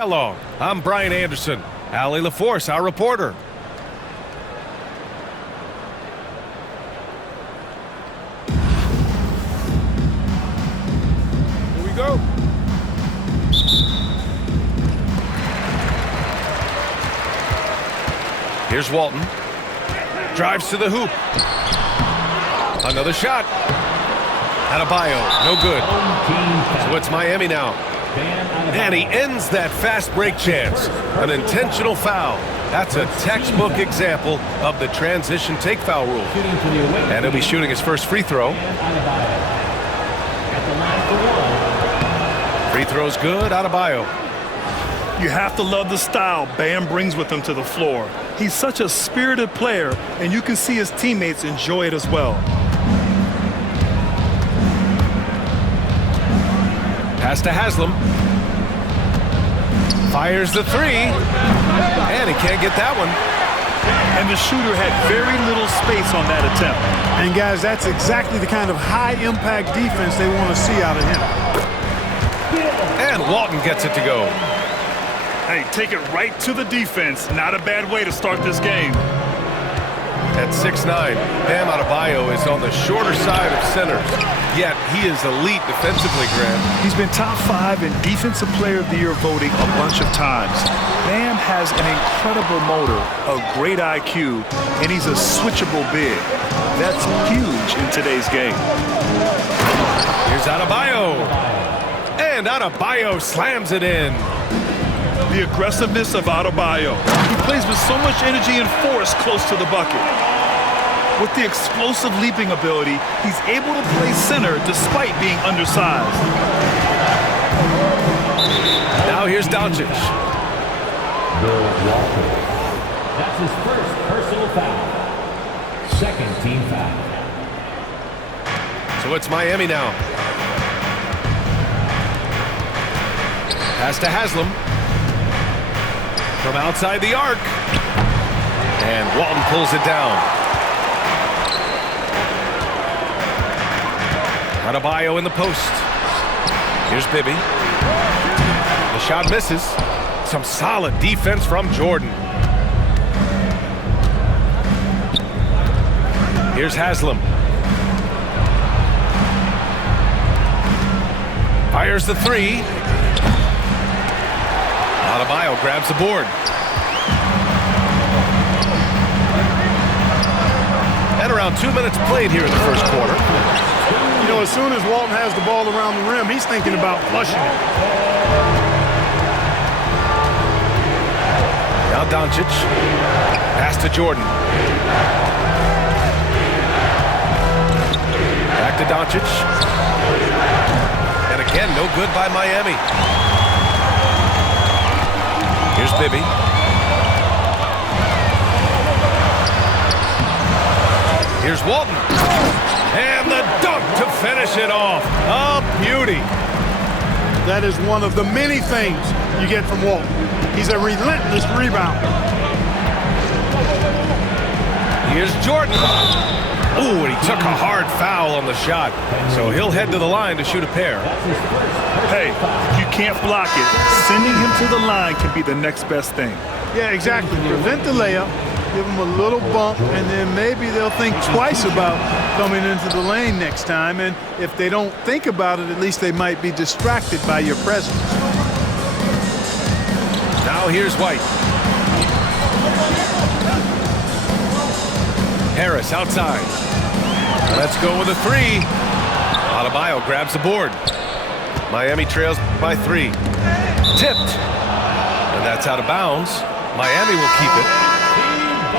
Hello, I'm Brian Anderson. Allie LaForce, our reporter. Here we go. Here's Walton. Drives to the hoop. Another shot. Adebayo, no good. So it's Miami now. And he ends that fast break chance. An intentional foul. That's a textbook example of the transition take foul rule. And he'll be shooting his first free throw. Free throw's good, Adebayo. You have to love the style Bam brings with him to the floor. He's such a spirited player, and you can see his teammates enjoy it as well. Pass to Haslam. Fires the three. And he can't get that one. And the shooter had very little space on that attempt. And guys, that's exactly the kind of high-impact defense they want to see out of him. And Walton gets it to go. Hey, take it right to the defense. Not a bad way to start this game. At 6'9", Bam Adebayo is on the shorter side of centers. Yet he is elite defensively, Grant. He's been top 5 in Defensive Player of the Year voting a bunch of times. Bam has an incredible motor, a great IQ, and he's a switchable big. That's huge in today's game. Here's Adebayo. And Adebayo slams it in. The aggressiveness of Adebayo. He plays with so much energy and force close to the bucket. With the explosive leaping ability, he's able to play center despite being undersized. Now here's Doncic. Bill Walton. That's his first personal foul. Second team foul. So it's Miami now. Pass to Haslam. From outside the arc. And Walton pulls it down. Adebayo in the post. Here's Bibby. The shot misses. Some solid defense from Jordan. Here's Haslam. Fires the three. Adebayo grabs the board. And around 2 minutes played here in the first quarter. You know, as soon as Walton has the ball around the rim, he's thinking about flushing it. Now Doncic. Pass to Jordan. Back to Doncic. And again, no good by Miami. Here's Bibby. Here's Walton. And the dunk to finish it off. A beauty. That is one of the many things you get from Walton. He's a relentless rebounder. Here's Jordan. Ooh, and he took a hard foul on the shot. So he'll head to the line to shoot a pair. Hey, if you can't block it, sending him to the line can be the next best thing. Yeah, exactly. Prevent the layup, give them a little bump, and then maybe they'll think twice about coming into the lane next time. And if they don't think about it, at least they might be distracted by your presence. Now here's White. Harris outside. Let's go with a three. Adebayo grabs the board. Miami trails by 3. Tipped. And that's out of bounds. Miami will keep it.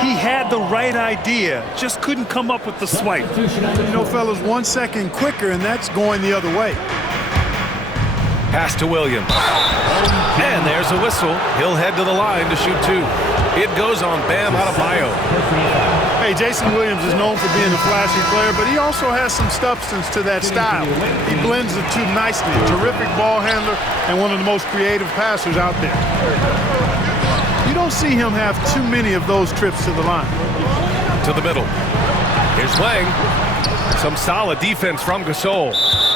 He had the right idea, just couldn't come up with the swipe. You know, fellas, 1 second quicker, and that's going the other way. Pass to Williams. And there's a whistle. He'll head to the line to shoot 2. It goes on Bam Adebayo. Hey, Jason Williams is known for being a flashy player, but he also has some substance to that style. He blends the two nicely. Terrific ball handler and one of the most creative passers out there. You don't see him have too many of those trips to the line. To the middle. Here's Lang. Some solid defense from Gasol.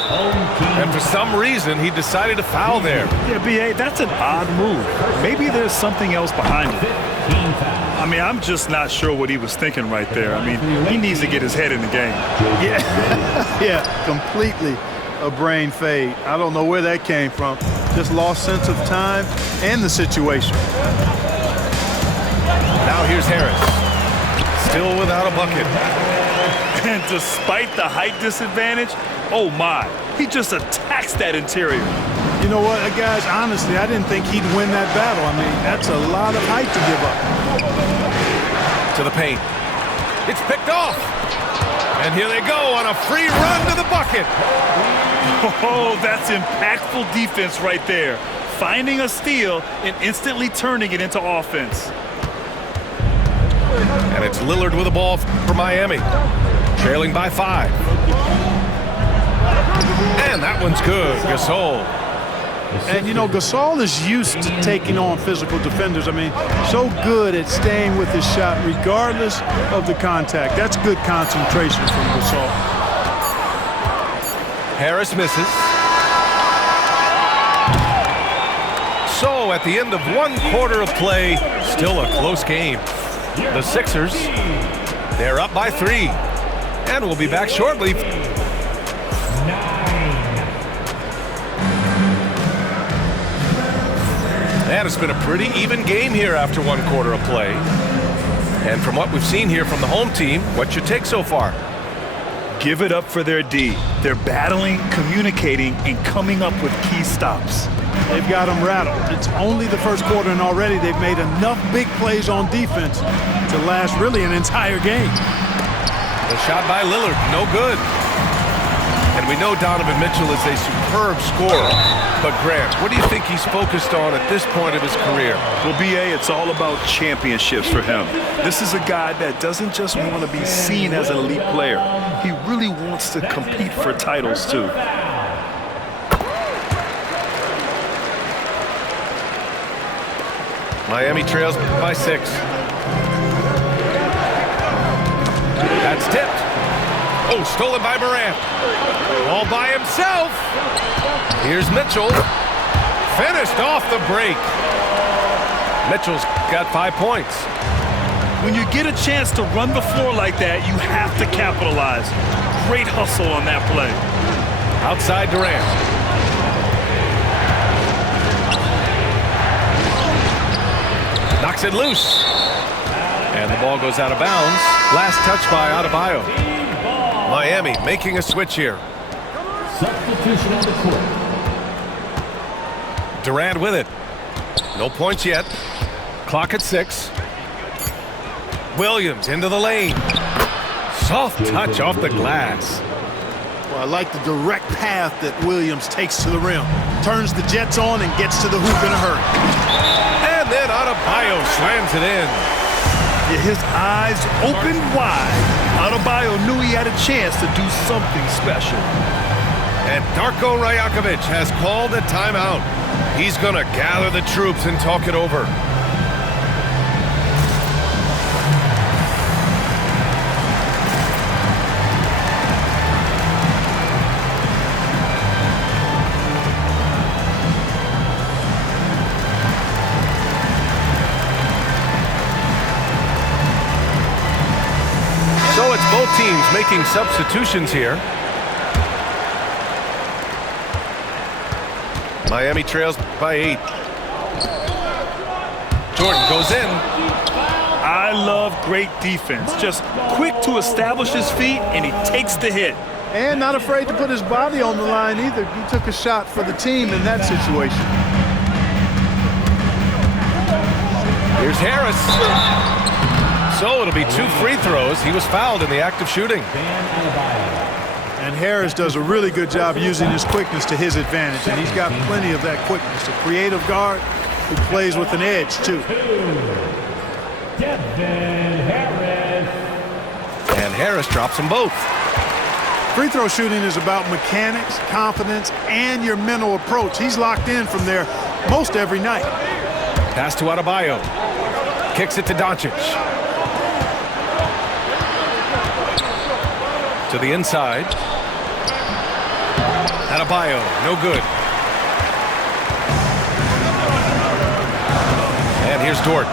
And for some reason, he decided to foul there. Yeah, B.A., that's an odd move. Maybe there's something else behind it. I mean, I'm just not sure what he was thinking right there. I mean, he needs to get his head in the game. Yeah, yeah, completely a brain fade. I don't know where that came from. Just lost sense of time and the situation. Now here's Harris. Still without a bucket. And despite the height disadvantage, oh my, he just attacks that interior. You know what, guys, honestly, I didn't think he'd win that battle. I mean, that's a lot of height to give up. To the paint. It's picked off. And here they go on a free run to the bucket. Oh, that's impactful defense right there. Finding a steal and instantly turning it into offense. And it's Lillard with the ball for Miami. Trailing by 5. And that one's good. Gasol. And, you know, Gasol is used to taking on physical defenders. I mean, so good at staying with his shot regardless of the contact. That's good concentration from Gasol. Harris misses. So at the end of 1 quarter of play, still a close game. The Sixers, they're up by 3. And we'll be back shortly. And it's been a pretty even game here after 1 quarter of play. And from what we've seen here from the home team, what's your take so far? Give it up for their D. They're battling, communicating, and coming up with key stops. They've got them rattled. It's only the first quarter, and already they've made enough big plays on defense to last really an entire game. The shot by Lillard, no good. And we know Donovan Mitchell is a superb scorer. But Grant, what do you think he's focused on at this point of his career? Well, B.A., it's all about championships for him. This is a guy that doesn't just want to be seen as an elite player. He really wants to compete for titles, too. Miami trails by 6. That's tipped. Oh, stolen by Morant. All by himself. Here's Mitchell. Finished off the break. Mitchell's got 5 points. When you get a chance to run the floor like that, you have to capitalize. Great hustle on that play. Outside Durant. Knocks it loose. And the ball goes out of bounds. Last touch by Adebayo. Miami making a switch here. Substitution on the court. Durant with it. No points yet. Clock at 6. Williams into the lane. Soft touch off the glass. Well, I like the direct path that Williams takes to the rim. Turns the Jets on and gets to the hoop in a hurry. And then Adebayo slams it in. Yeah, his eyes opened wide. Adebayo knew he had a chance to do something special. And Darko Rajakovic has called a timeout. He's going to gather the troops and talk it over. So it's both teams making substitutions here. Miami trails by 8. Jordan goes in. I love great defense. Just quick to establish his feet, and he takes the hit. And not afraid to put his body on the line either. He took a shot for the team in that situation. Here's Harris. So it'll be 2 free throws. He was fouled in the act of shooting. And Harris does a really good job using his quickness to his advantage, and he's got plenty of that quickness. A creative guard who plays with an edge, too. And Harris drops them both. Free throw shooting is about mechanics, confidence, and your mental approach. He's locked in from there most every night. Pass to Adebayo. Kicks it to Doncic. To the inside. Adebayo, no good. And here's Dort.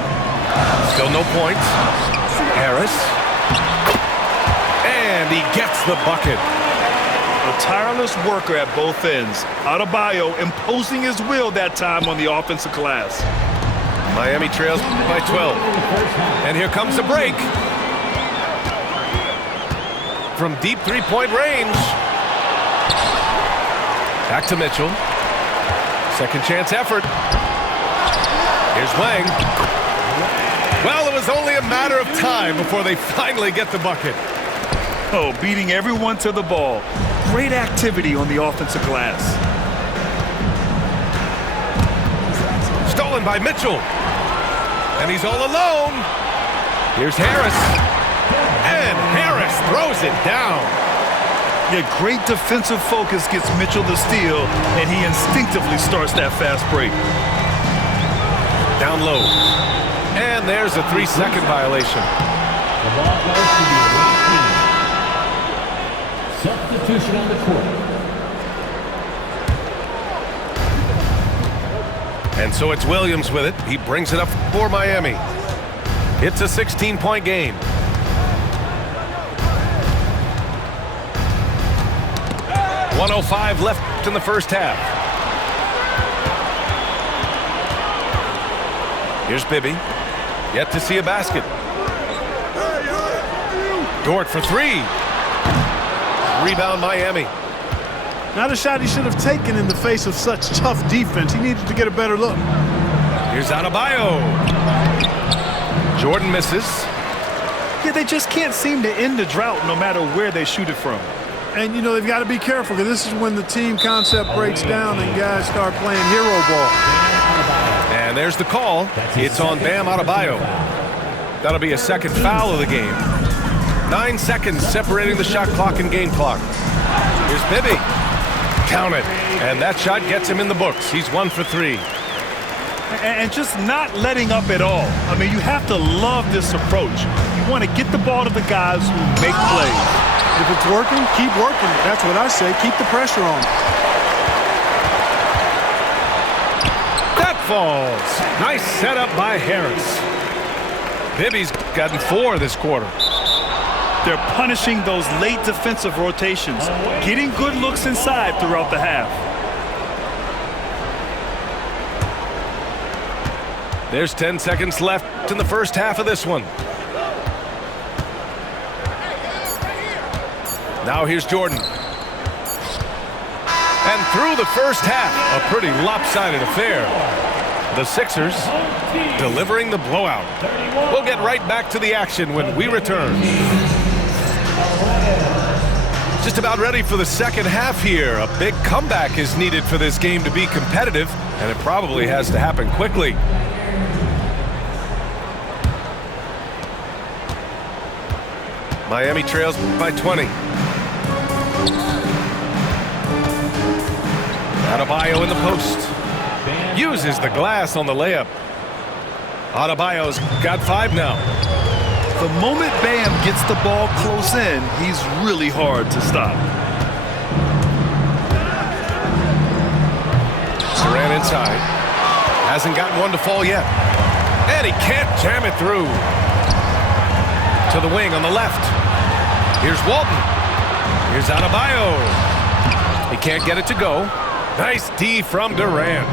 Still no points. Harris. And he gets the bucket. A tireless worker at both ends. Adebayo imposing his will that time on the offensive glass. Miami trails by 12. And here comes the break. From deep three-point range. Back to Mitchell. Second chance effort. Here's Wang. Well, it was only a matter of time before they finally get the bucket. Oh, beating everyone to the ball. Great activity on the offensive glass. Stolen by Mitchell. And he's all alone. Here's Harris. And Harris throws it down. Yeah, great defensive focus gets Mitchell the steal, and he instinctively starts that fast break. Down low. And there's a 3-second violation. The ball goes to the away team. Substitution on the court. And so it's Williams with it. He brings it up for Miami. It's a 16-point game. .105 left in the first half. Here's Bibby. Yet to see a basket. Dort for three. Rebound Miami. Not a shot he should have taken in the face of such tough defense. He needed to get a better look. Here's Adebayo. Jordan misses. Yeah, they just can't seem to end the drought no matter where they shoot it from. And, you know, they've got to be careful because this is when the team concept breaks down and guys start playing hero ball. And there's the call. It's on Bam Adebayo. That'll be a second foul of the game. 9 seconds separating the shot clock and game clock. Here's Bibby. Count it. And that shot gets him in the books. He's 1 for 3. And just not letting up at all. I mean, you have to love this approach. You want to get the ball to the guys who make plays. If it's working, keep working. That's what I say. Keep the pressure on. That falls. Nice setup by Harris. Bibby's gotten 4 this quarter. They're punishing those late defensive rotations, getting good looks inside throughout the half. There's 10 seconds left in the first half of this one. Now here's Jordan. And through the first half, a pretty lopsided affair. The Sixers delivering the blowout. We'll get right back to the action when we return. Just about ready for the second half here. A big comeback is needed for this game to be competitive, and it probably has to happen quickly. Miami trails by 20. Adebayo in the post. Uses the glass on the layup. Adebayo's got 5 now. The moment Bam gets the ball close in, he's really hard to stop. Durant inside. Hasn't gotten one to fall yet. And he can't jam it through. To the wing on the left. Here's Walton. Here's Adebayo. He can't get it to go. Nice D from Durant.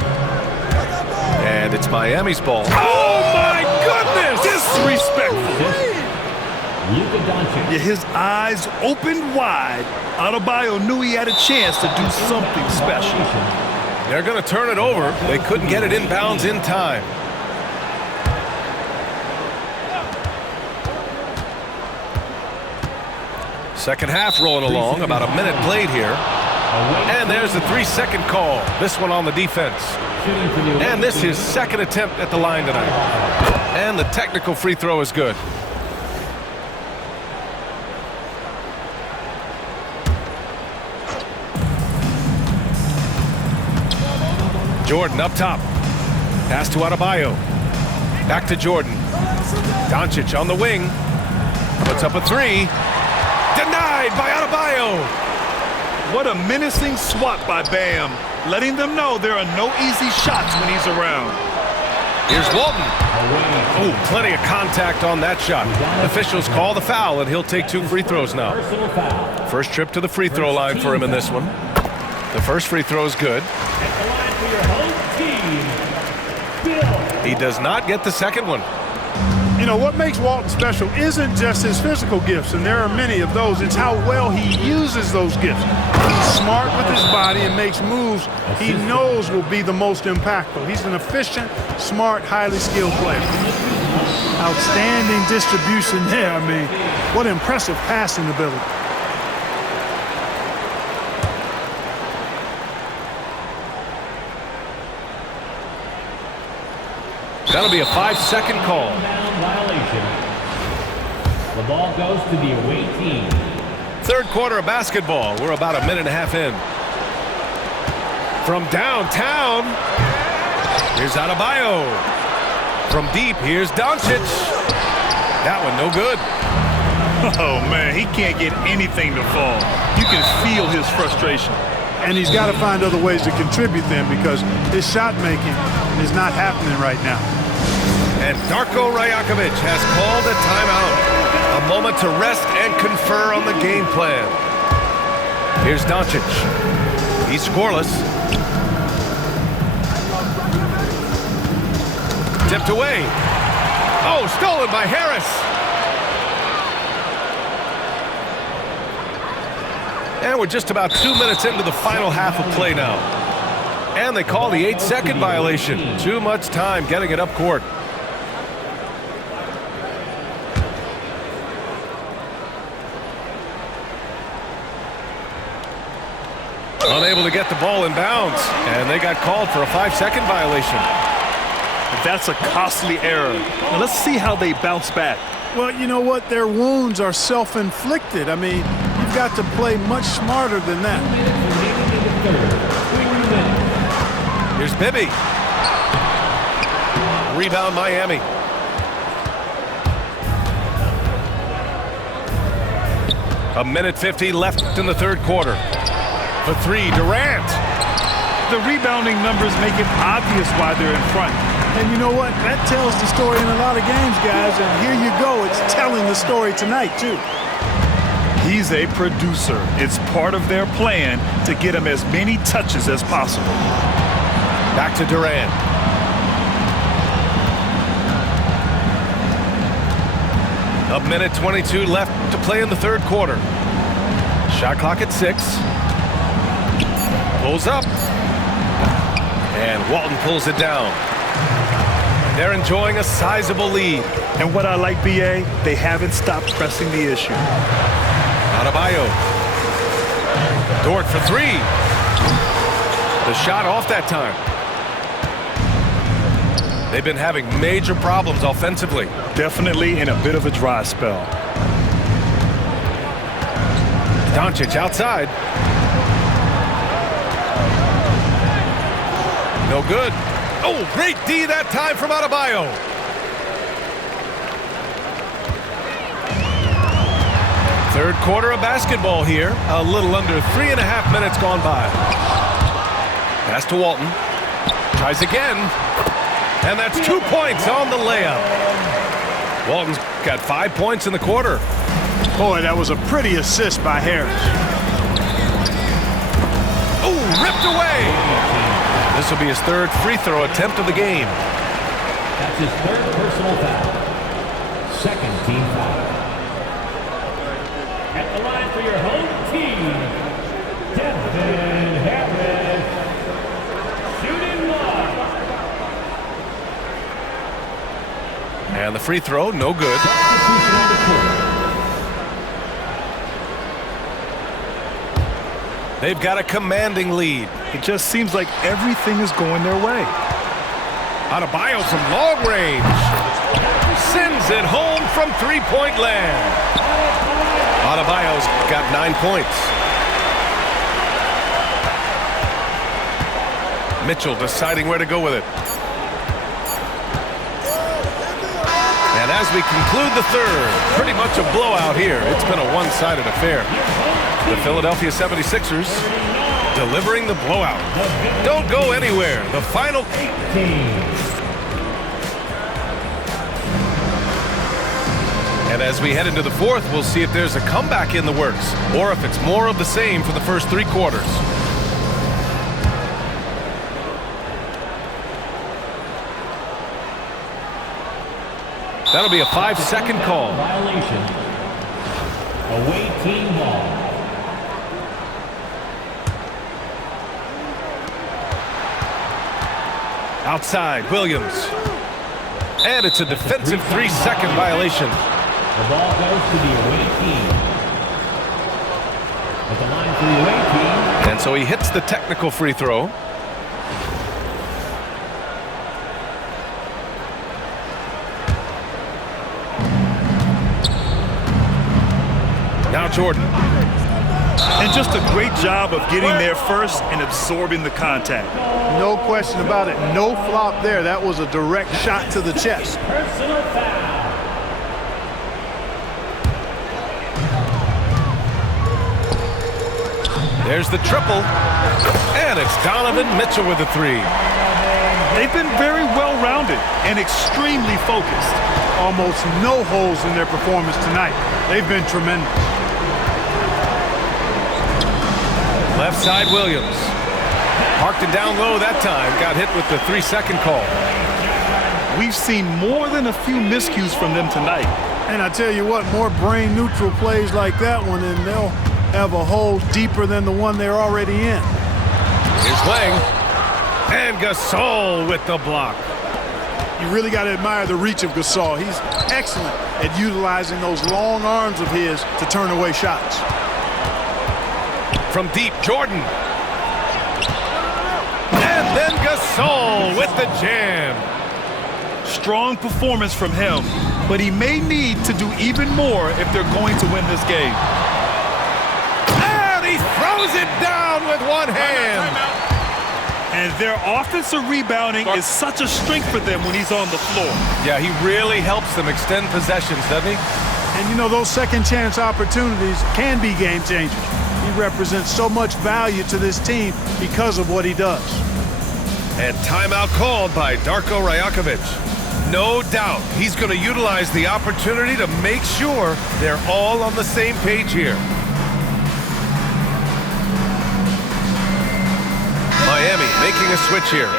And it's Miami's ball. Oh, my goodness! Disrespectful. Luka Doncic. Yeah, his eyes opened wide. Adebayo knew he had a chance to do something special. They're going to turn it over. They couldn't get it inbounds in time. Second half rolling along, about a minute played here. And there's the 3-second call. This one on the defense. And this is second attempt at the line tonight. And the technical free throw is good. Jordan up top. Pass to Adebayo. Back to Jordan. Doncic on the wing. Puts up a 3. Denied by Adebayo. What a menacing swat by Bam, letting them know there are no easy shots when he's around. Here's Walton. Oh, plenty of contact on that shot. Officials call the foul, and he'll take 2 free throws now. First trip to the free throw line for him in this one. The first free throw is good. He does not get the second one. You know, what makes Walton special isn't just his physical gifts, and there are many of those. It's how well he uses those gifts. He's smart with his body and makes moves he knows will be the most impactful. He's an efficient, smart, highly skilled player. Outstanding distribution there. I mean, what impressive passing ability. That'll be a 5-second call. Violation. The ball goes to the away team. Third quarter of basketball. We're about a minute and a half in. From downtown, here's Adebayo. From deep, here's Doncic. That one no good. Oh, man, he can't get anything to fall. You can feel his frustration. And he's got to find other ways to contribute then, because his shot making is not happening right now. And Darko Rajakovic has called a timeout. A moment to rest and confer on the game plan. Here's Doncic. He's scoreless. Tipped away. Oh, stolen by Harris. And we're just about 2 minutes into the final half of play now. And they call the 8-second violation. Too much time getting it up court. Unable to get the ball in bounds. And they got called for a 5-second violation. That's a costly error. Now let's see how they bounce back. Well, you know what? Their wounds are self-inflicted. I mean, you've got to play much smarter than that. Here's Bibby. Rebound Miami. A minute 50 left in the third quarter. For 3, Durant. The rebounding numbers make it obvious why they're in front. And you know what? That tells the story in a lot of games, guys. And here you go. It's telling the story tonight, too. He's a producer. It's part of their plan to get him as many touches as possible. Back to Durant. A minute 22 left to play in the third quarter. Shot clock at 6. Pulls up. And Walton pulls it down. They're enjoying a sizable lead. And what I like, B.A., they haven't stopped pressing the issue. Adebayo. Dort for 3. The shot off that time. They've been having major problems offensively. Definitely in a bit of a dry spell. Doncic outside. No good. Oh, great D that time from Adebayo. Third quarter of basketball here. A little under 3.5 minutes gone by. Pass to Walton. Tries again. And that's 2 points on the layup. Walton's got 5 points in the quarter. Boy, that was a pretty assist by Harris. Oh, ripped away. This will be his third free throw attempt of the game. That's his third personal foul. Second team foul. At the line for your home team, Devin Harris. Shooting one. And the free throw, no good. They've got a commanding lead. It just seems like everything is going their way. Adebayo from long range. Sends it home from three-point land. Adebayo's got 9 points. Mitchell deciding where to go with it. And as we conclude the third, pretty much a blowout here. It's been a one-sided affair. The Philadelphia 76ers delivering the blowout. Don't go anywhere. The final. And as we head into the fourth, we'll see if there's a comeback in the works or if it's more of the same for the first 3 quarters. That'll be a 5-second call. Violation. Away team ball. Outside, Williams. And it's a defensive 3-second violation. The ball goes to the away team. At the line for the away team. And so he hits the technical free throw. Now Jordan. And just a great job of getting there first and absorbing the contact. No question about it. No flop there. That was a direct shot to the chest. Personal foul. There's the triple. And it's Donovan Mitchell with the 3. They've been very well-rounded and extremely focused. Almost no holes in their performance tonight. They've been tremendous. Left side, Williams. Parked it down low that time. Got hit with the 3-second call. We've seen more than a few miscues from them tonight. And I tell you what, more brain-neutral plays like that one, and they'll have a hole deeper than the one they're already in. Here's Lang. And Gasol with the block. You really got to admire the reach of Gasol. He's excellent at utilizing those long arms of his to turn away shots. From deep, Jordan. And then Gasol with the jam. Strong performance from him, but he may need to do even more if they're going to win this game. And he throws it down with one hand. And their offensive rebounding is such a strength for them when he's on the floor. Yeah, he really helps them extend possessions, doesn't he? And you know, those second chance opportunities can be game changers. He represents so much value to this team because of what he does. And timeout called by Darko Rajakovic. No doubt he's going to utilize the opportunity to make sure they're all on the same page here. Miami making a switch here.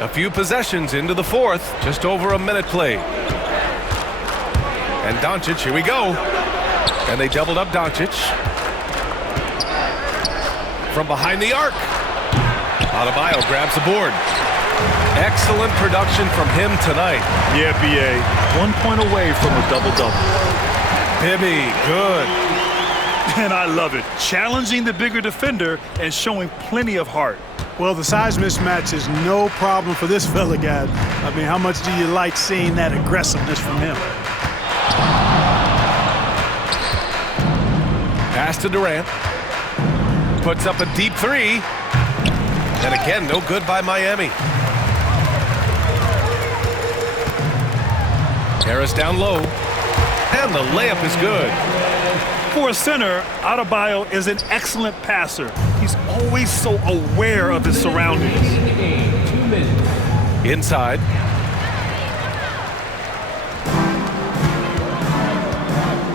A few possessions into the fourth, just over a minute played. And Doncic, here we go. And they doubled up Doncic. From behind the arc. Adebayo grabs the board. Excellent production from him tonight. Yeah, B.A. 1 point away from a double-double. Bibby, good. And I love it. Challenging the bigger defender and showing plenty of heart. Well, the size mismatch is no problem for this fella, guys. I mean, how much do you like seeing that aggressiveness from him? Pass to Durant. Puts up a deep 3. And again, no good by Miami. Harris down low. And the layup is good. For a center, Adebayo is an excellent passer. He's always so aware of his surroundings. Inside.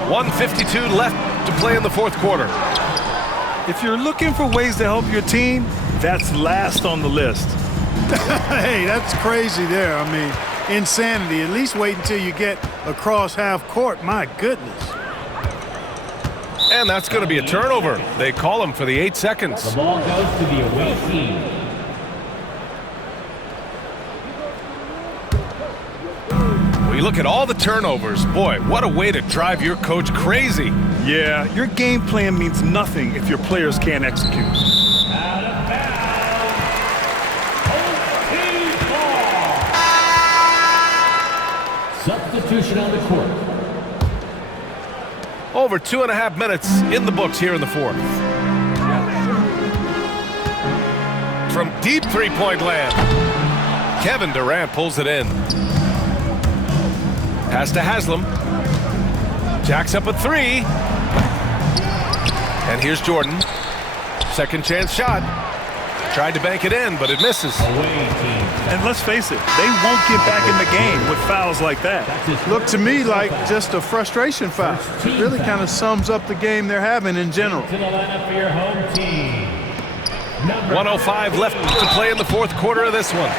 .152 left to play in the fourth quarter. If you're looking for ways to help your team, that's last on the list. Hey, that's crazy there. I mean, insanity. At least wait until you get across half court. My goodness. And that's going to be a turnover. They call him for the 8 seconds. The ball goes to the away team. We look at all the turnovers. Boy, what a way to drive your coach crazy. Yeah, your game plan means nothing if your players can't execute. Out of bounds. Home team ball. Substitution on the court. Over 2.5 minutes in the books here in the fourth. From deep three-point land, Kevin Durant pulls it in. Pass to Haslam. Jacks up a three. And here's Jordan. Second chance shot. Tried to bank it in, but it misses. And let's face it, they won't get back in the game with fouls like that. Looked to me like just a frustration foul. It really kind of sums up the game they're having in general. To the lineup for your home team. 1:05 left to play in the fourth quarter of this one.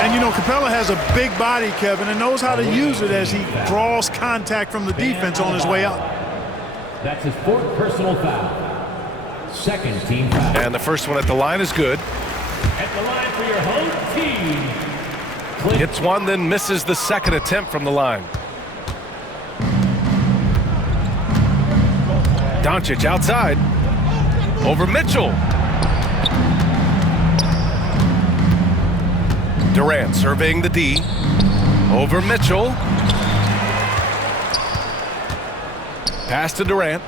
And, you know, Capella has a big body, Kevin, and knows how to use it as he draws contact from the defense on his way up. That's his fourth personal foul. Second team foul. And the first one at the line is good. At the line for your home team. Hits one, then misses the second attempt from the line. Doncic outside. Over Mitchell. Durant surveying the D. Over Mitchell. Pass to Durant.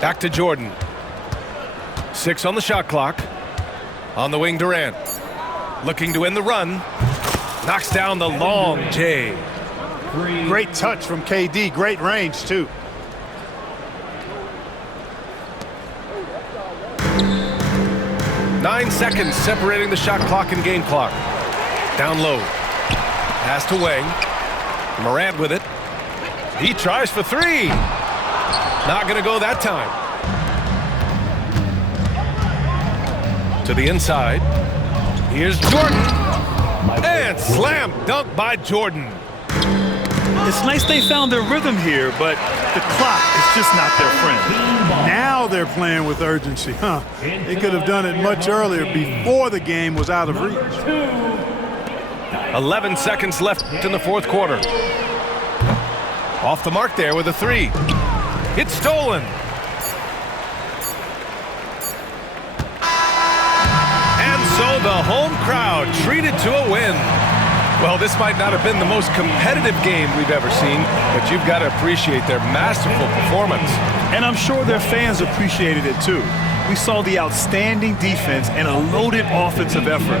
Back to Jordan. 6 on the shot clock. On the wing, Durant. Looking to end the run. Knocks down the long J. Great touch from KD. Great range, too. Nine seconds separating the shot clock and game clock. Down low. Pass to Wang. Morant with it. He tries for three. Not going to go that time. To the inside. Here's Jordan. And slam dunk by Jordan. It's nice they found their rhythm here, but the clock is just not their friend. Now they're playing with urgency, huh? They could have done it much earlier before the game was out of reach. 11 seconds left in the fourth quarter. Off the mark there with a three. It's stolen. And so the home crowd treated to a win. Well, this might not have been the most competitive game we've ever seen, but you've got to appreciate their masterful performance. And I'm sure their fans appreciated it too. We saw the outstanding defense and a loaded offensive effort.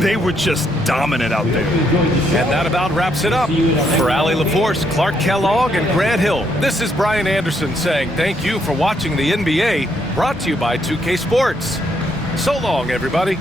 They were just dominant out there. And that about wraps it up. For Allie LaForce, Clark Kellogg, and Grant Hill, this is Brian Anderson saying thank you for watching the NBA, brought to you by 2K Sports. So long, everybody.